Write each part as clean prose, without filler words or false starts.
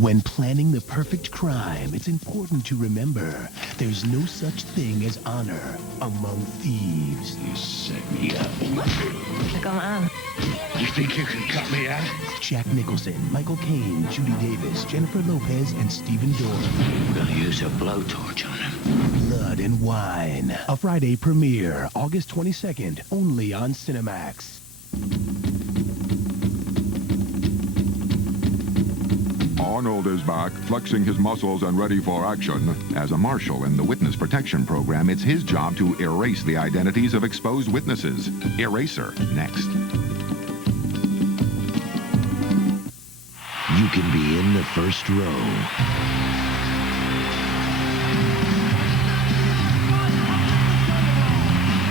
When planning the perfect crime, it's important to remember there's no such thing as honor among thieves. You set me up. Come on. You think you can cut me out? Jack Nicholson, Michael Caine, Judy Davis, Jennifer Lopez, and Stephen Dorff. We'll use a blowtorch on him. Blood and Wine. A Friday premiere, August 22nd, only on CineMAX. Arnold is back, flexing his muscles and ready for action. As a marshal in the Witness Protection Program, it's his job to erase the identities of exposed witnesses. Eraser, next. You can be in the first row.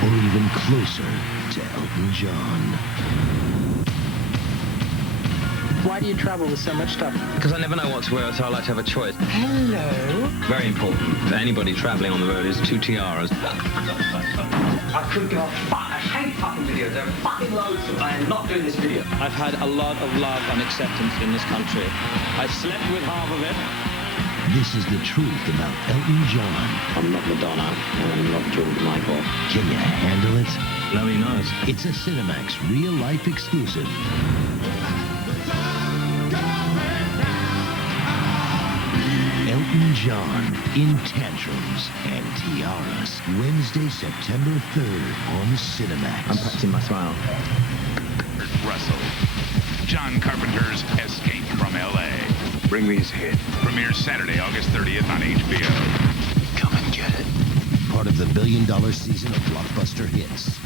Or even closer to Elton John. Why do you travel with so much stuff? Because I never know what to wear, so I like to have a choice. Hello. Very important for anybody traveling on the road is 2 tiaras. I couldn't give a fuck. I hate fucking videos. There are fucking loads of them. I am not doing this video. I've had a lot of love and acceptance in this country. I slept with half of it. This is the truth about Elton John. I'm not Madonna, and I'm not George Michael. Can you handle it? No, he knows. It's a CineMAX real-life exclusive. Elton John in Tantrums and Tiaras. Wednesday, September 3rd on CineMAX. I'm practicing my smile. Russell. John Carpenter's Escape from L.A. Bring me his head. Premieres Saturday, August 30th on HBO. Come and get it. Part of the billion-dollar season of blockbuster hits.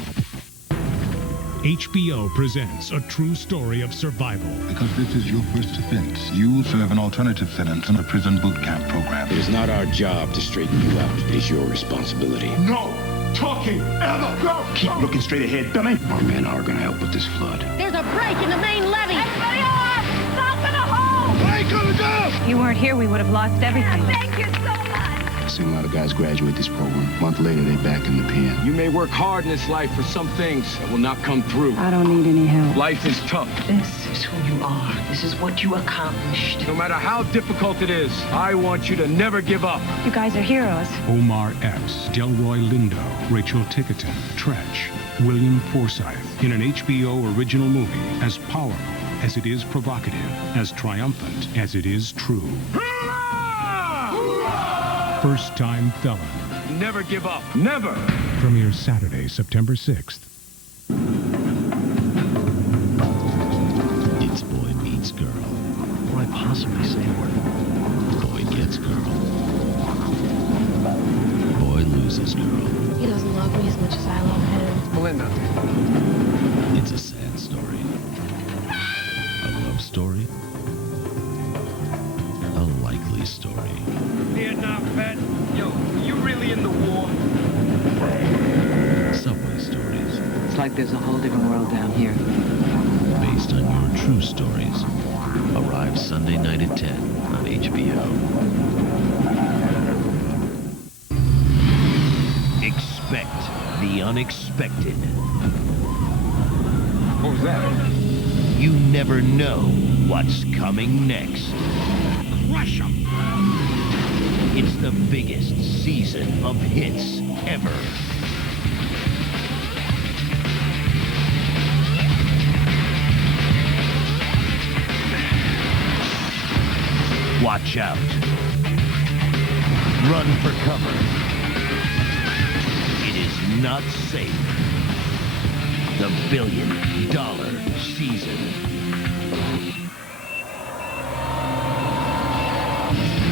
HBO presents a true story of survival. Because this is your first offense, you serve an alternative sentence in a prison boot camp program. It is not our job to straighten you out. It is your responsibility. No talking ever! Go! Keep looking straight ahead, dummy! Our men are going to help with this flood. There's a break in the main levee. Everybody arm! Stop in a hole! I ain't gonna do! If you weren't here, we would have lost everything. Thank you so much. I've seen a lot of guys graduate this program. A month later, they're back in the pen. You may work hard in this life for some things that will not come through. I don't need any help. Life is tough. This is who you are. This is what you accomplished. No matter how difficult it is, I want you to never give up. You guys are heroes. Omar Epps, Delroy Lindo, Rachel Tickerton, Tretch, William Forsythe, in an HBO original movie as powerful as it is provocative, as triumphant as it is true. First-time felon. Never give up. Never! Premieres Saturday, September 6th. It's boy meets girl. What do I possibly say to her? Boy gets girl. Boy loses girl. He doesn't love me as much as I love him. Melinda. It's a sad story. A love story. A likely story. Vietnam vet. Yo, you really in the war? Subway stories. It's like there's a whole different world down here. Based on your true stories. Arrive Sunday night at 10 on HBO. Expect the unexpected. What was that? You never know what's coming next. Crush 'em! It's the biggest season of hits ever. Watch out. Run for cover. It is not safe. The billion-dollar season.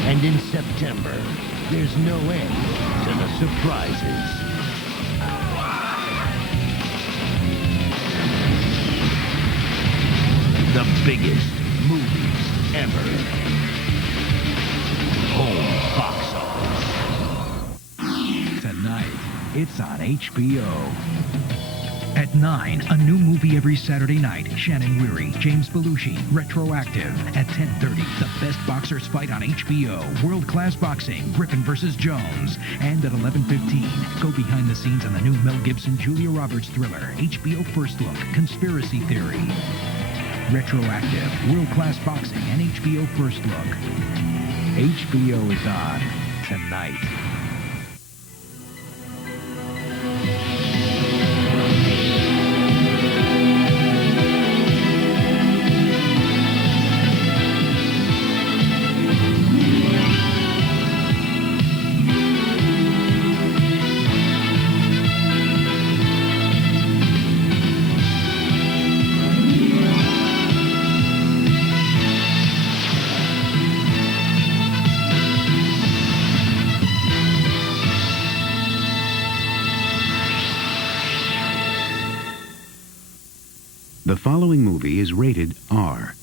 And in September, there's no end to the surprises. The biggest movies ever. Home box office. Tonight, it's on HBO. At 9, a new movie every Saturday night. Shannon Weary, James Belushi, Retroactive. At 10:30, the best boxers fight on HBO. World-class boxing, Griffin versus Jones. And at 11:15, go behind the scenes on the new Mel Gibson, Julia Roberts thriller, HBO First Look, Conspiracy Theory. Retroactive, world-class boxing, and HBO First Look. HBO is on tonight. The following movie is rated R.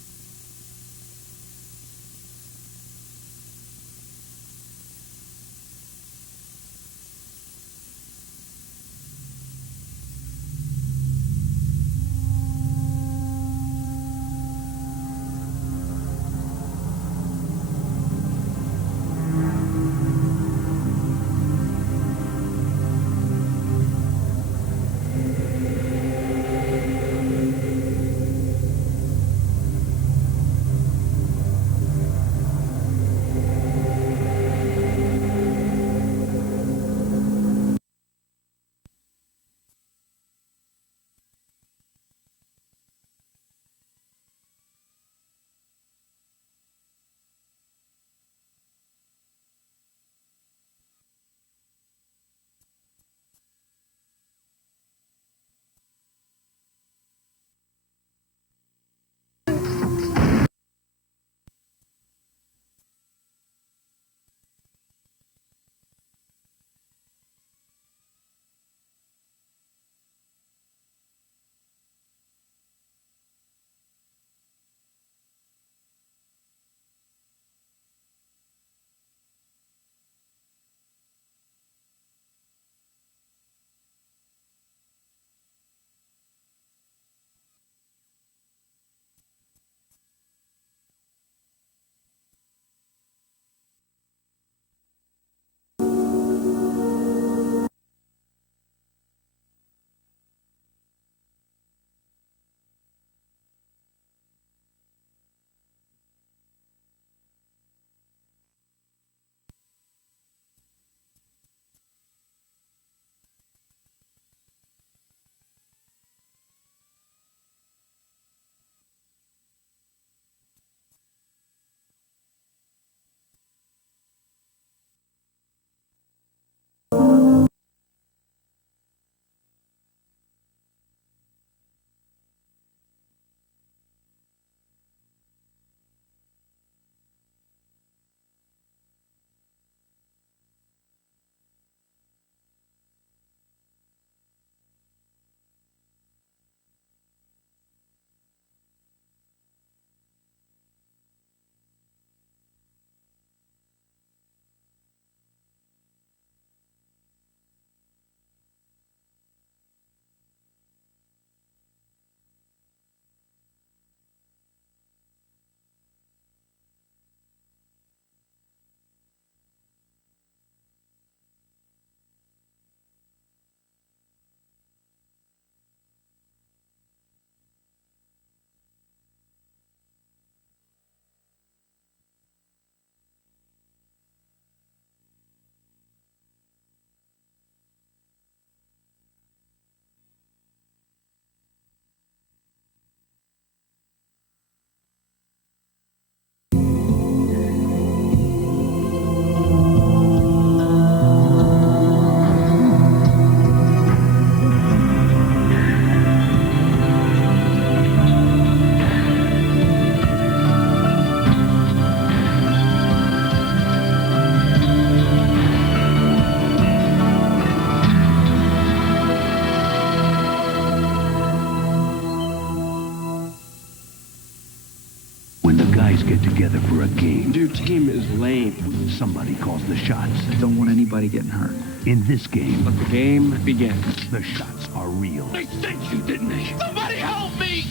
Get together for a game. Your team is lame. Somebody calls the shots. I don't want anybody getting hurt. In this game, Let the game begins. the shots are real. They sent you, didn't they? Somebody help me!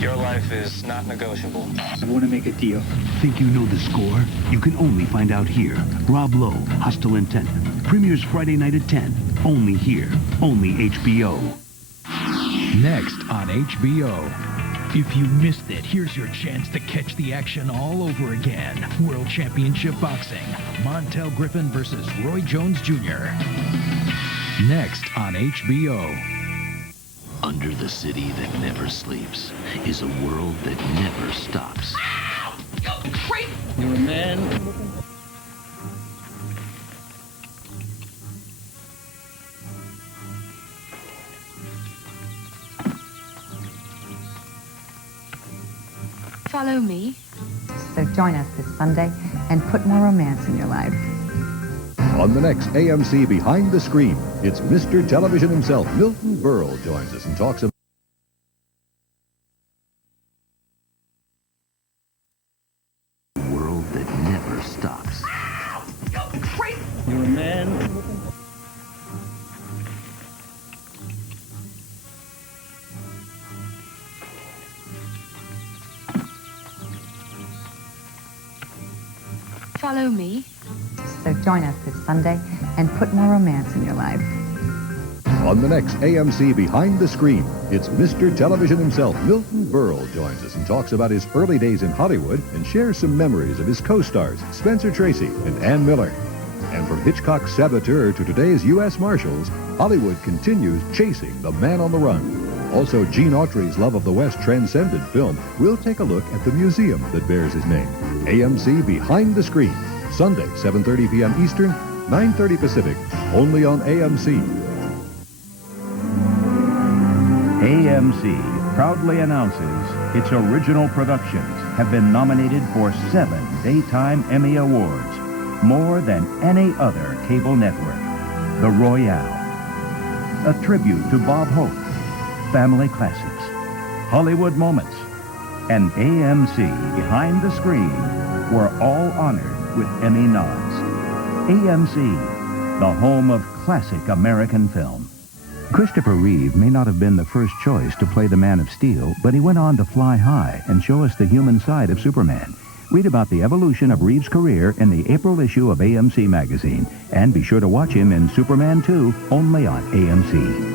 Your life is not negotiable. I want to make a deal. Think you know the score? You can only find out here. Rob Lowe, Hostile Intent. Premieres Friday night at 10. Only here. Only HBO. Next on HBO. If you missed it, here's your chance to catch the action all over again. World Championship Boxing. Montel Griffin versus Roy Jones Jr. Next on HBO. Under the city that never sleeps is a world that never stops. You're a man. Follow me. So join us this Sunday and put more romance in your life. On the next AMC Behind the Screen, it's Mr. Television himself, Milton Berle, joins us and talks about a world that never stops. You're a man. Follow me. So join us this Sunday and put more romance in your life. On the next AMC Behind the Screen, it's Mr. Television himself, Milton Berle, joins us and talks about his early days in Hollywood and shares some memories of his co-stars, Spencer Tracy and Ann Miller. And from Hitchcock's Saboteur to today's U.S. Marshals, Hollywood continues chasing the man on the run. Also, Gene Autry's love of the West transcended film. We'll take a look at the museum that bears his name. AMC Behind the Screen, Sunday, 7:30 p.m. Eastern, 9:30 Pacific, only on AMC. AMC proudly announces its original productions have been nominated for 7 Daytime Emmy Awards, more than any other cable network. The Royale, a tribute to Bob Hope, Family Classics, Hollywood Moments, and AMC Behind the Screen were all honored with Emmy nods. AMC, the home of classic American film. Christopher Reeve may not have been the first choice to play the Man of Steel, but he went on to fly high and show us the human side of Superman. Read about the evolution of Reeve's career in the April issue of AMC magazine, and be sure to watch him in Superman 2, only on AMC.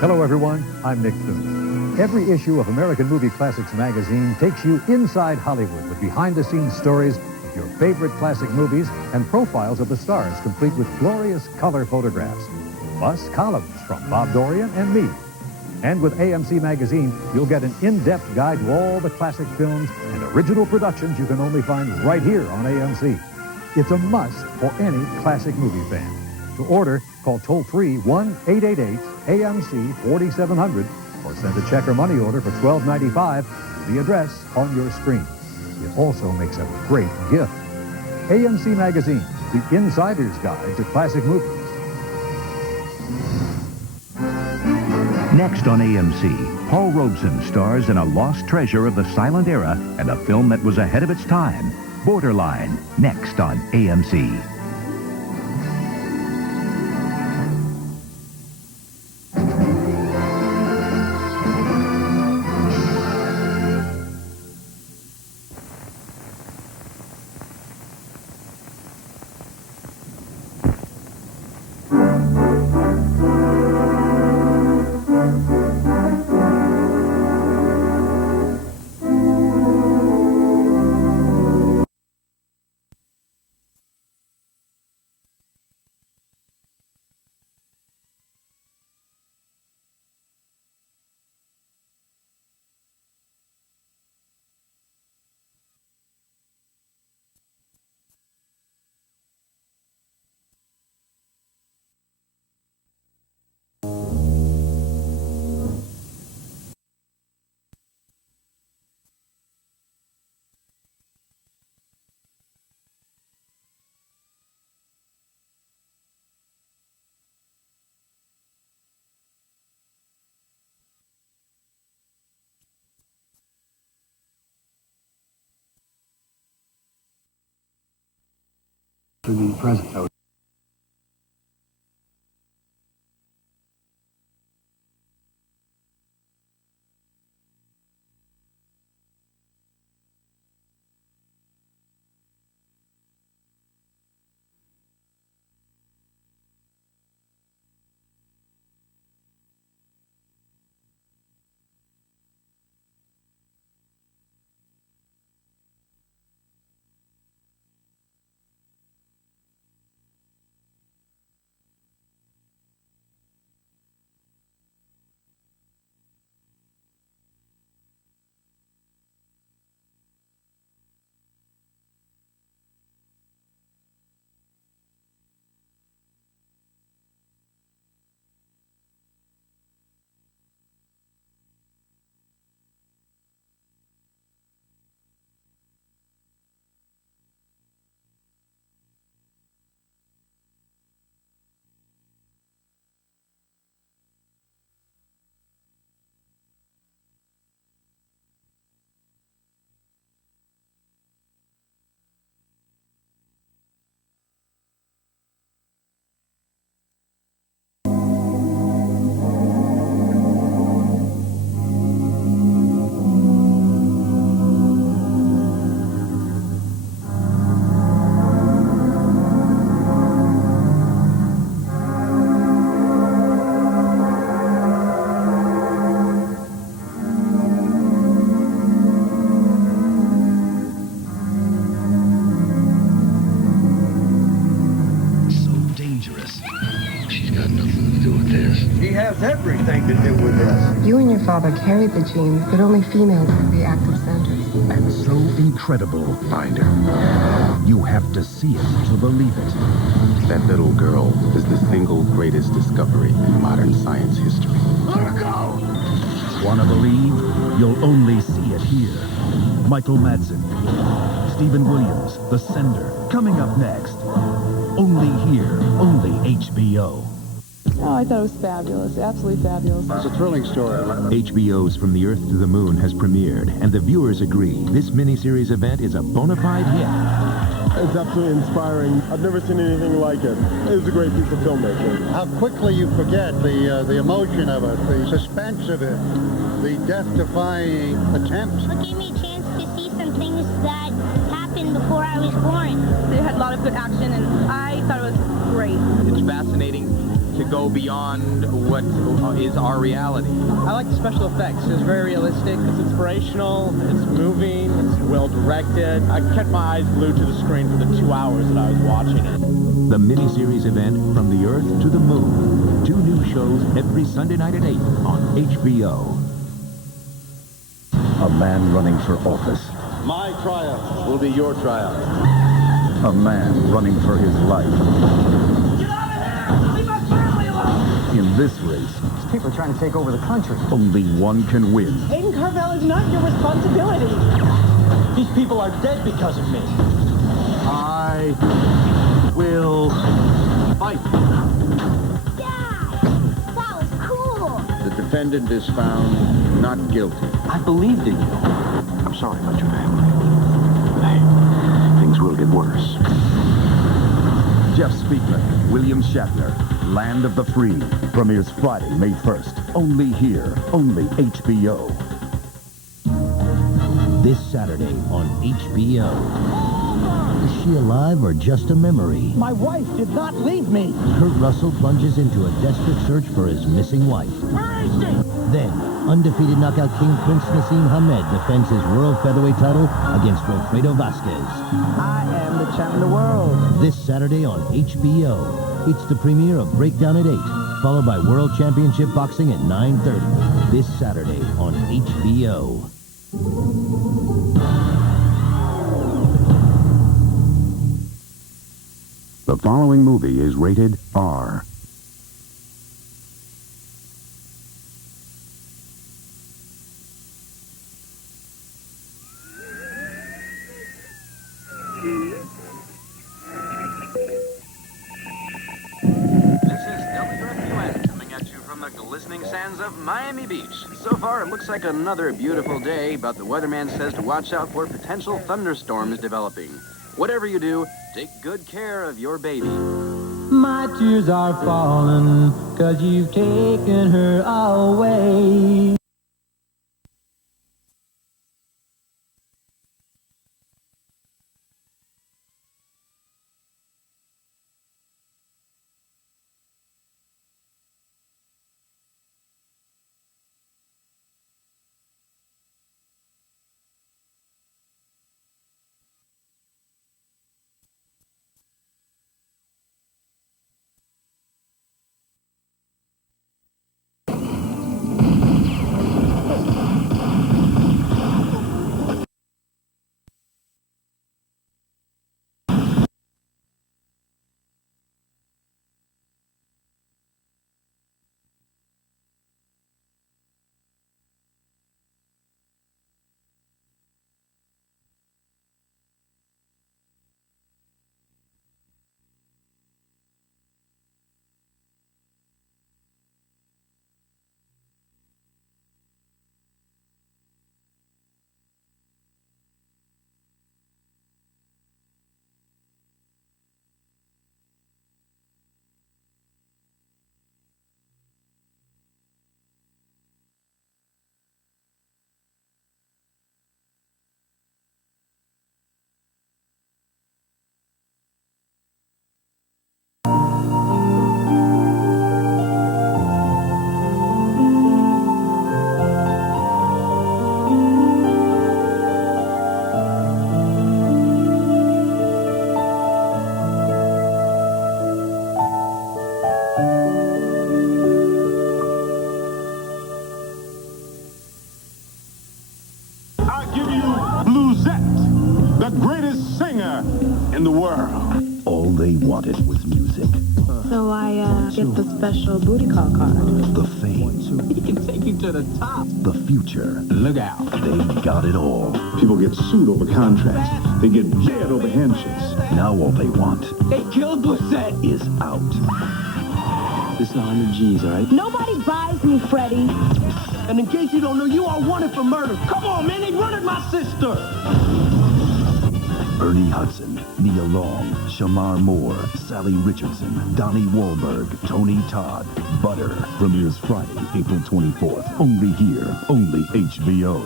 Hello, everyone. I'm Nick Thune. Every issue of American Movie Classics magazine takes you inside Hollywood with behind-the-scenes stories of your favorite classic movies and profiles of the stars, complete with glorious color photographs. Plus, columns from Bob Dorian and me. And with AMC Magazine, you'll get an in-depth guide to all the classic films and original productions you can only find right here on AMC. It's a must for any classic movie fan. To order, call toll-free 1-888-AMC-4700 or send a check or money order for $12.95 to the address on your screen. It also makes a great gift. AMC Magazine, the insider's guide to classic movies. Next on AMC, Paul Robeson stars in a lost treasure of the silent era and a film that was ahead of its time, Borderline, next on AMC. The present. anything to do with this. You and your father carried the genes, but only females have the active centers. And so incredible. Find her. You have to see it to believe it. That little girl is the single greatest discovery in modern science history. Let her go! Wanna believe? You'll only see it here. Michael Madsen, Stephen Williams, The Sender, coming up next. Only here, only HBO. Oh, I thought it was fabulous. Absolutely fabulous. It's a thrilling story. HBO's From the Earth to the Moon has premiered, and the viewers agree this miniseries event is a bona fide hit. It's absolutely inspiring. I've never seen anything like it. It was a great piece of filmmaking. How quickly you forget the emotion of it, the suspense of it, the death-defying attempt. It gave me a chance to see some things that happened before I was born. They had a lot of good action, and I thought it was great. It's fascinating to go beyond what is our reality. I like the special effects. It's very realistic. It's inspirational. It's moving. It's well directed. I kept my eyes glued to the screen for the 2 hours that I was watching it. The miniseries event From the Earth to the Moon. 2 new shows every Sunday night at 8 on HBO. A man running for office. My triumph will be your triumph. A man running for his life. In this race, These people are trying to take over the country. only one can win. Aiden Carvel is not your responsibility. These people are dead because of me. I will fight. Dad, that was cool. The defendant is found not guilty. I believed in you. I'm sorry about your family. Hey, things will get worse. Jeff Speakman, William Shatner, Land of the Free. Premieres Friday, May 1st. Only here, only HBO. This Saturday on HBO. Is she alive or just a memory? My wife did not leave me. Kurt Russell plunges into a desperate search for his missing wife. Where is she? Then, undefeated knockout king Prince Nassim Hamed defends his world featherweight title against Wilfredo Vasquez. I am the champ of the world. This Saturday on HBO. It's the premiere of Breakdown at 8, followed by World Championship Boxing at 9:30. This Saturday on HBO. The following movie is rated R. Of Miami Beach. So far, it looks like another beautiful day, but the weatherman says to watch out for potential thunderstorms developing. Whatever you do, take good care of your baby. My tears are falling, 'cause you've taken her away. I give you Bluesette, the greatest singer in the world. All they wanted was music. So I get the special booty call card. The fame. He can take you to the top. The future. Look out. They got it all. People get sued over contracts. They get jailed over handshakes. Now all they want They killed Bluesette. is out. This is 100 G's, all right? Nobody buys me, Freddie. And in case you don't know, you are wanted for murder. Come on, man, they murdered my sister. Ernie Hudson, Nia Long, Shamar Moore, Sally Richardson, Donnie Wahlberg, Tony Todd. Butter premieres Friday, April 24th. Only here, only HBO.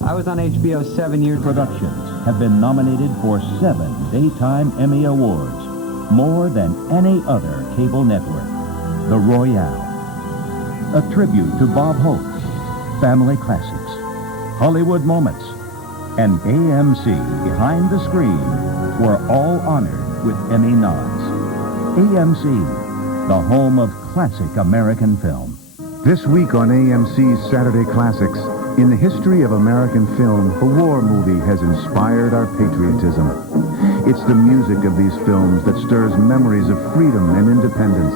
I was on HBO 7 years. Productions have been nominated for 7 Daytime Emmy Awards, more than any other cable network. The Royale, a tribute to Bob Hope, Family Classics, Hollywood Moments, and AMC Behind the Screen were all honored with Emmy nods. AMC, the home of classic American film. This week on AMC's Saturday Classics, in the history of American film, a war movie has inspired our patriotism. It's the music of these films that stirs memories of freedom and independence.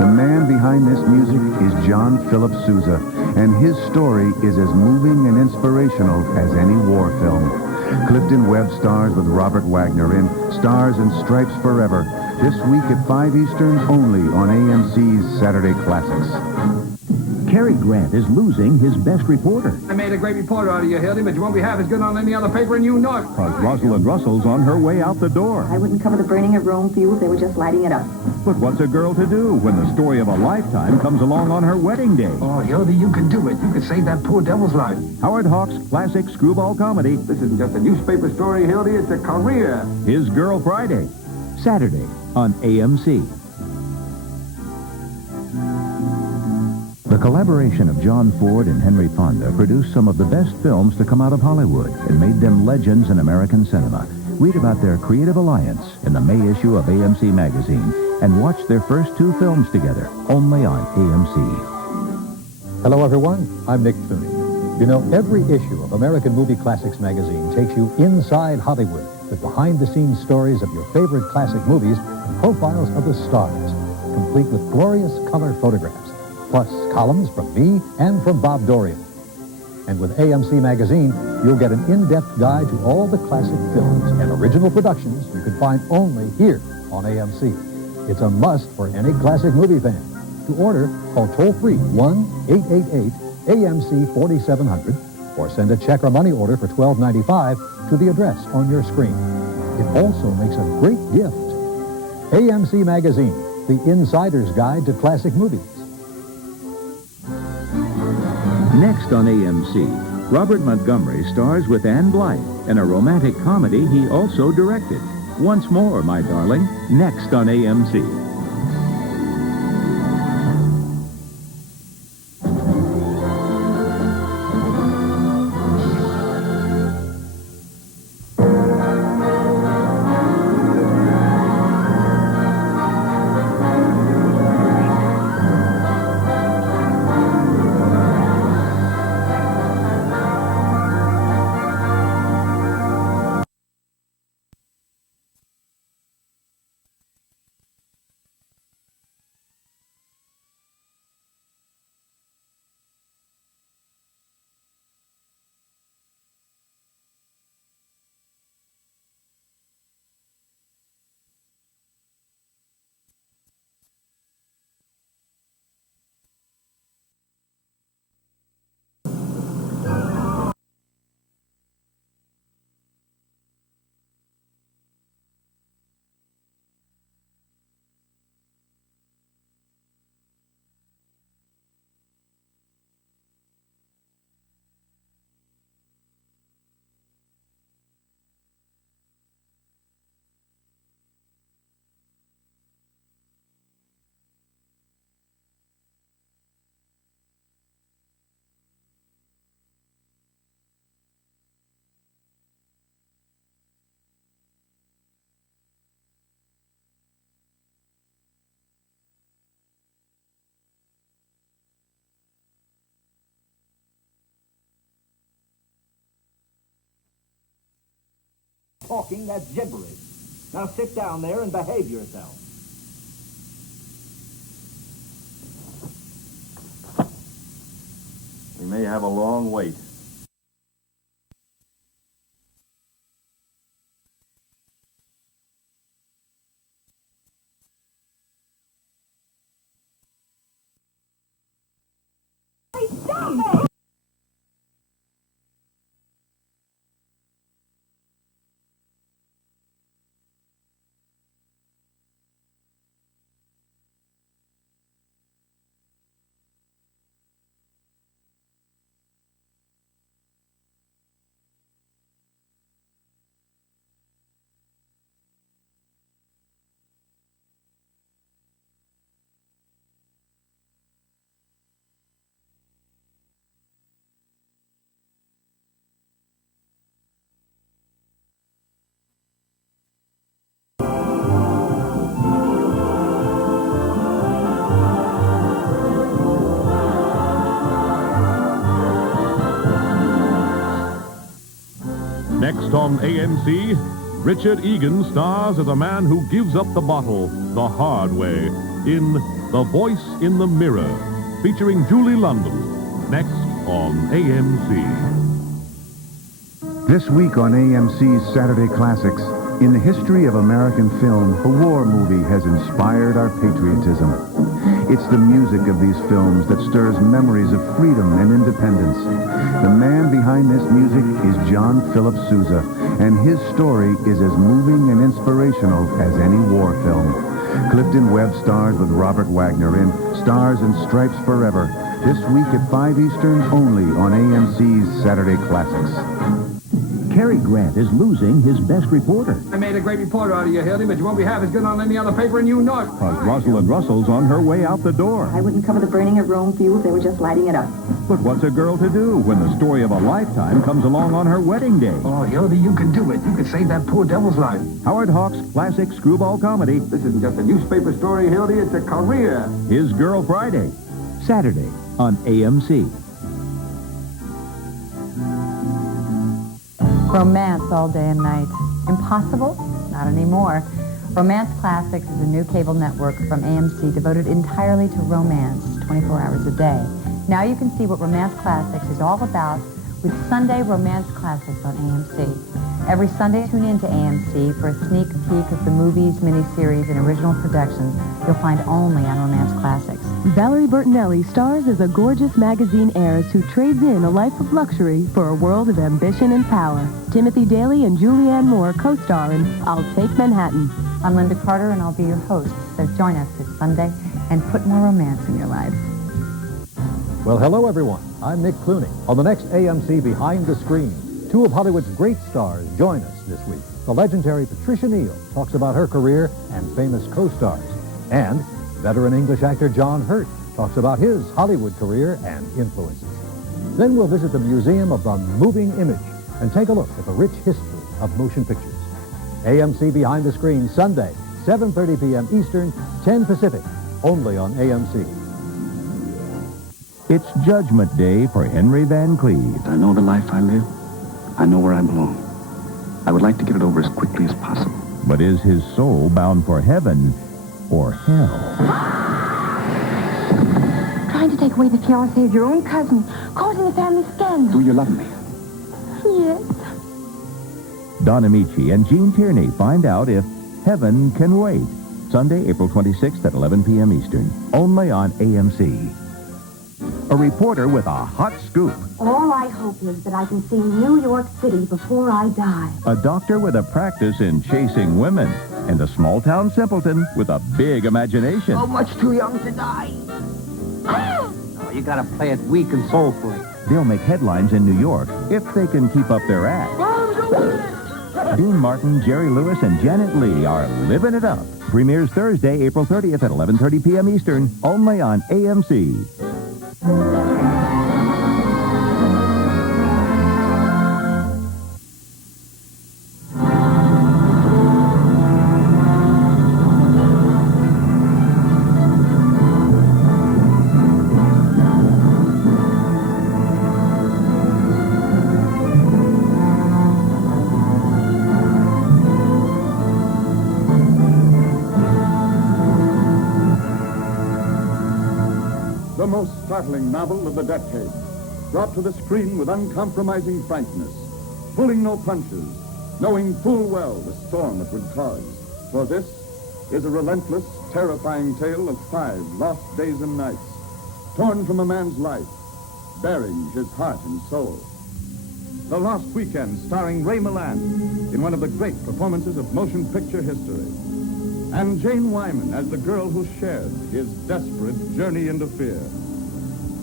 The man behind this music is John Philip Sousa, and his story is as moving and inspirational as any war film. Clifton Webb stars with Robert Wagner in Stars and Stripes Forever, this week at 5 Eastern, only on AMC's Saturday Classics. Cary Grant is losing his best reporter. I made a great reporter out of you, Hildy, but you won't be half as good on any other paper, and you know it. Because Rosalind Russell's on her way out the door. I wouldn't cover the burning of Rome for you if they were just lighting it up. But what's a girl to do when the story of a lifetime comes along on her wedding day? Oh, Hildy, you can do it. You can save that poor devil's life. Howard Hawks' classic screwball comedy. This isn't just a newspaper story, Hildy. It's a career. His Girl Friday. Saturday on AMC. The collaboration of John Ford and Henry Fonda produced some of the best films to come out of Hollywood and made them legends in American cinema. Read about their creative alliance in the May issue of AMC Magazine and watch their first 2 films together, only on AMC. Hello, everyone. I'm Nick Thune. You know, every issue of American Movie Classics magazine takes you inside Hollywood with behind-the-scenes stories of your favorite classic movies and profiles of the stars, complete with glorious color photographs, plus columns from me and from Bob Dorian. And with AMC Magazine, you'll get an in-depth guide to all the classic films and original productions you can find only here on AMC. It's a must for any classic movie fan. To order, call toll-free 1-888-AMC-4700 or send a check or money order for $12.95 to the address on your screen. It also makes a great gift. AMC Magazine, the insider's guide to classic movies. Next on AMC, Robert Montgomery stars with Ann Blythe in a romantic comedy he also directed. Once More, My Darling, next on AMC. talking that gibberish. Now sit down there and behave yourself. We may have a long wait. Next on AMC, Richard Egan stars as a man who gives up the bottle the hard way in The Voice in the Mirror, featuring Julie London. Next on AMC. This week on AMC's Saturday Classics, in the history of American film, a war movie has inspired our patriotism. It's the music of these films that stirs memories of freedom and independence. The man behind this music is John Philip Sousa, and his story is as moving and inspirational as any war film. Clifton Webb stars with Robert Wagner in Stars and Stripes Forever, this week at 5 Eastern, only on AMC's Saturday Classics. Cary Grant is losing his best reporter. I made a great reporter out of you, Hildy, but you won't be half as good on any other paper, and you know it. Because Rosalind Russell's on her way out the door. I wouldn't cover the burning of Rome for you if they were just lighting it up. But what's a girl to do when the story of a lifetime comes along on her wedding day? Oh, Hildy, you can do it. You can save that poor devil's life. Howard Hawks' classic screwball comedy. This isn't just a newspaper story, Hildy. It's a career. His Girl Friday. Saturday on AMC. Romance all day and night. Impossible? Not anymore. Romance Classics is a new cable network from AMC devoted entirely to romance, 24 hours a day. Now you can see what Romance Classics is all about with Sunday Romance Classics on AMC. Every Sunday, tune in to AMC for a sneak peek of the movies, miniseries, and original productions you'll find only on Romance Classics. Valerie Bertinelli stars as a gorgeous magazine heiress who trades in a life of luxury for a world of ambition and power. Timothy Daly and Julianne Moore co-star in I'll Take Manhattan. I'm Linda Carter, and I'll be your host, so join us this Sunday and put more romance in your life. Well, hello, everyone. I'm Nick Clooney. On the next AMC Behind the Screen, two of Hollywood's great stars join us this week. The legendary Patricia Neal talks about her career and famous co-stars. And veteran English actor John Hurt talks about his Hollywood career and influences. Then we'll visit the Museum of the Moving Image and take a look at the rich history of motion pictures. AMC Behind the Screen, Sunday, 7:30 p.m. Eastern, 10 Pacific, only on AMC. It's Judgment Day for Henry Van Cleve. I know the life I live. I know where I belong. I would like to get it over as quickly as possible. But is his soul bound for heaven or hell? Trying to take away the fiancé of your own cousin, causing a family scandal. Do you love me? Yes. Don Amici and Gene Tierney find out if heaven can wait. Sunday, April 26th at 11 p.m. Eastern, only on AMC. A reporter with a hot scoop. All I hope is that I can see New York City before I die. A doctor with a practice in chasing women. And a small-town simpleton with a big imagination. So much too young to die. Oh, you gotta play it weak and soulfully. They'll make headlines in New York if they can keep up their act. Dean Martin, Jerry Lewis, and Janet Leigh are living it up. Premieres Thursday, April 30th at 11:30 p.m. Eastern, only on AMC. startling novel of the decade, brought to the screen with uncompromising frankness, pulling no punches, knowing full well the storm it would cause. For this is a relentless, terrifying tale of 5 lost days and nights, torn from a man's life, bearing his heart and soul. The Lost Weekend, starring Ray Milland in one of the great performances of motion picture history. And Jane Wyman as the girl who shared his desperate journey into fear.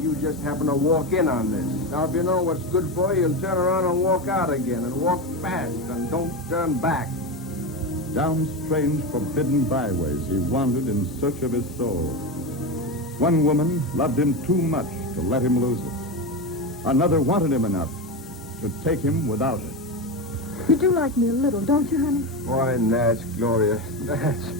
You just happen to walk in on this. Now, if you know what's good for you, you'll turn around and walk out again, and walk fast, and don't turn back. Down strange, forbidden byways he wandered in search of his soul. One woman loved him too much to let him lose it. Another wanted him enough to take him without it. You do like me a little, don't you, honey? Why, Nats, Gloria, Nats.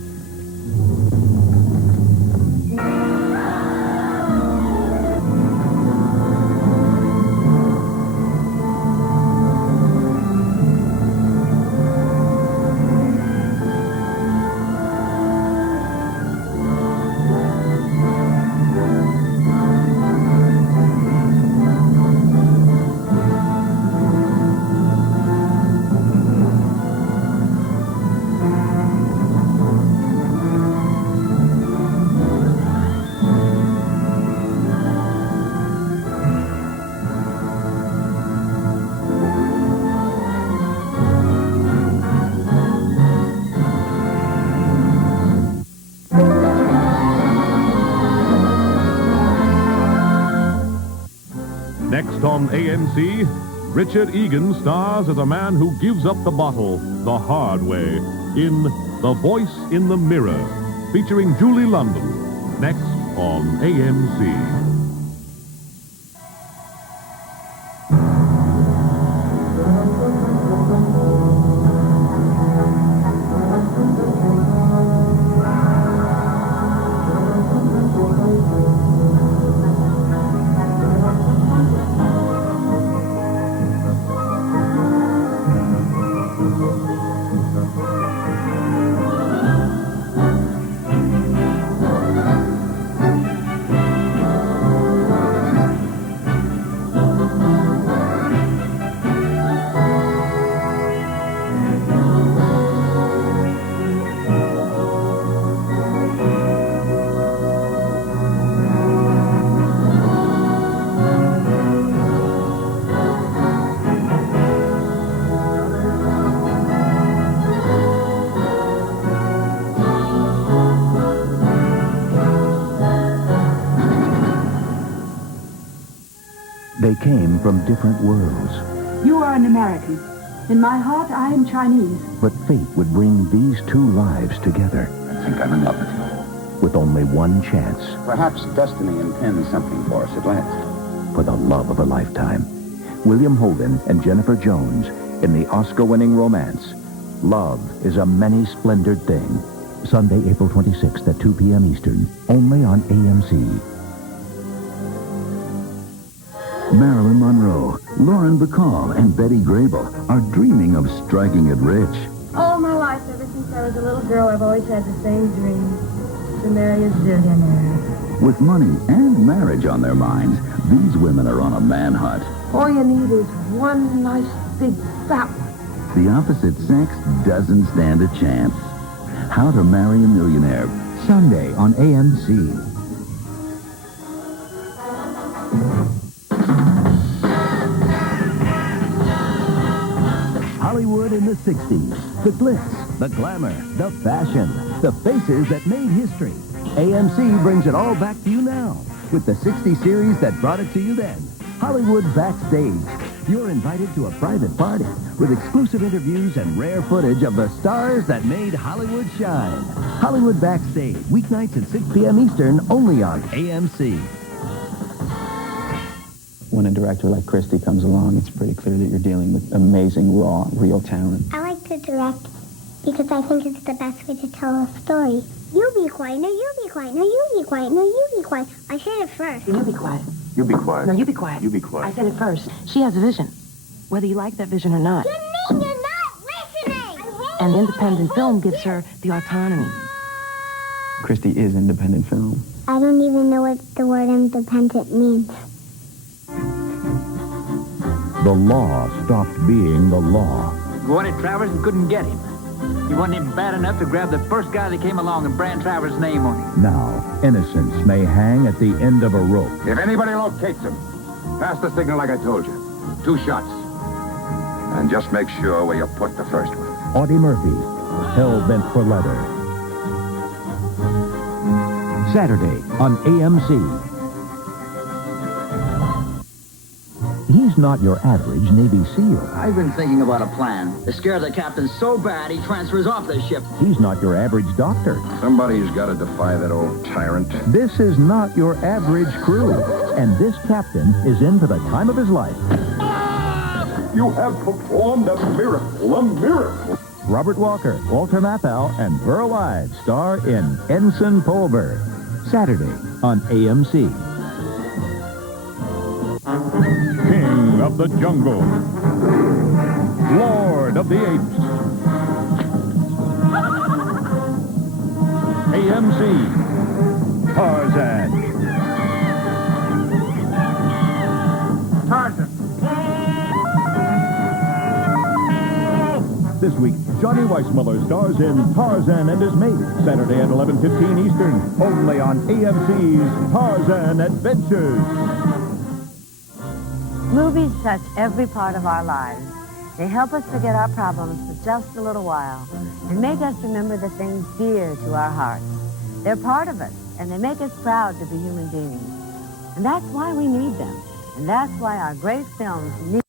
Next on AMC, Richard Egan stars as a man who gives up the bottle the hard way in The Voice in the Mirror, featuring Julie London. Next on AMC. They came from different worlds, You are an American. In my heart, I am Chinese. but fate would bring these 2 lives together. I think I'm in love with you. With only one chance Perhaps destiny intends something for us at last. for the love of a lifetime. William Holden and Jennifer Jones in the Oscar-winning romance, Love is a Many-Splendored Thing. Sunday, April 26th at 2 p.m. Eastern, only on AMC. Marilyn Monroe, Lauren Bacall, and Betty Grable are dreaming of striking it rich. All my life, ever since I was a little girl, I've always had the same dream. To marry a zillionaire. With money and marriage on their minds, these women are on a manhunt. All you need is one nice big fat one. The opposite sex doesn't stand a chance. How to Marry a Millionaire, Sunday on AMC. Hollywood in the 60s. The glitz, the glamour, the fashion, the faces that made history. AMC brings it all back to you now with the 60 series that brought it to you then. Hollywood Backstage. You're invited to a private party with exclusive interviews and rare footage of the stars that made Hollywood shine. Hollywood Backstage, weeknights at 6 p.m. Eastern, only on AMC. When a director like Christy comes along, it's pretty clear that you're dealing with amazing, raw, real talent. I like to direct because I think it's the best way to tell a story. You be quiet. No, you be quiet. No, you be quiet. No, you be quiet. I said it first. You be quiet. You be quiet. No, you be quiet. You be quiet. I said it first. She has a vision, whether you like that vision or not. You mean you're not listening? And independent film gives her the autonomy. Christy is independent film. I don't even know what the word independent means. The law stopped being the law. You wanted Travers and couldn't get him. You wanted him bad enough to grab the first guy that came along and brand Travers' name on him. Now, innocence may hang at the end of a rope. If anybody locates him, pass the signal like I told you. 2 shots. And just make sure where you put the first one. Audie Murphy, hell-bent for leather. Saturday on AMC. He's not your average Navy SEAL. I've been thinking about a plan to scare the captain so bad he transfers off the ship. He's not your average doctor. Somebody's got to defy that old tyrant. This is not your average crew. And this captain is in for the time of his life. You have performed a miracle, a miracle. Robert Walker, Walter Matthau, and Burl Ives star in Ensign Polberg. Saturday on AMC. King of the Jungle. Lord of the Apes. AMC. Tarzan. Tarzan. This week, Johnny Weissmuller stars in Tarzan and His Mate, Saturday at 11:15 Eastern, only on AMC's Tarzan Adventures. Movies touch every part of our lives. They help us forget our problems for just a little while and make us remember the things dear to our hearts. They're part of us, and they make us proud to be human beings. And that's why we need them. And that's why our great films need